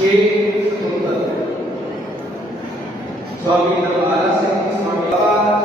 स्वामी नारायण सिंह स्वामी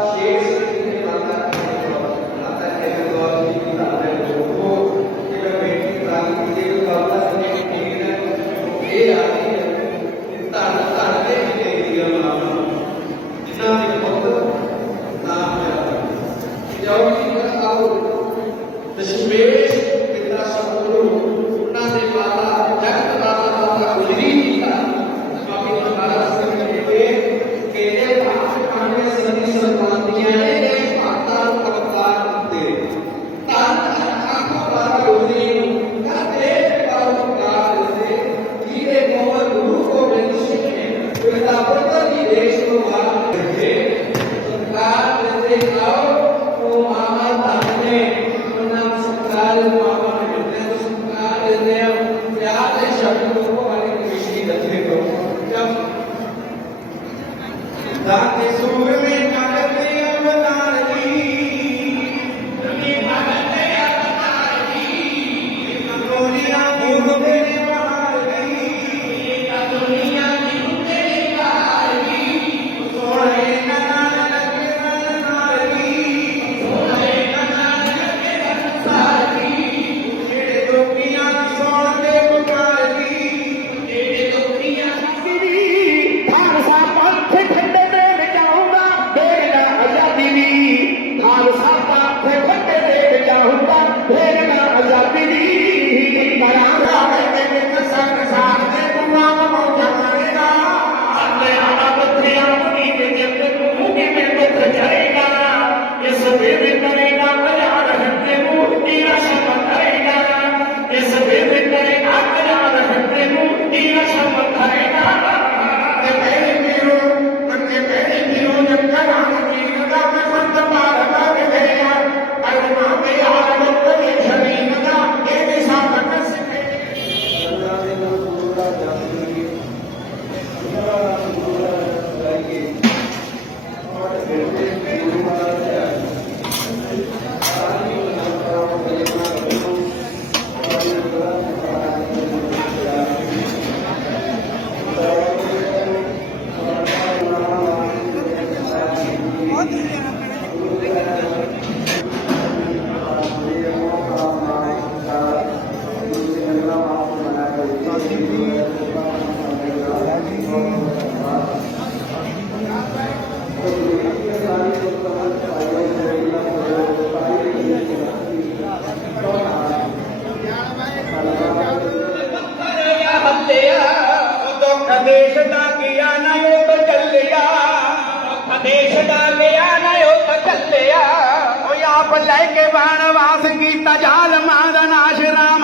वाण वास जी चाल माद नाश राम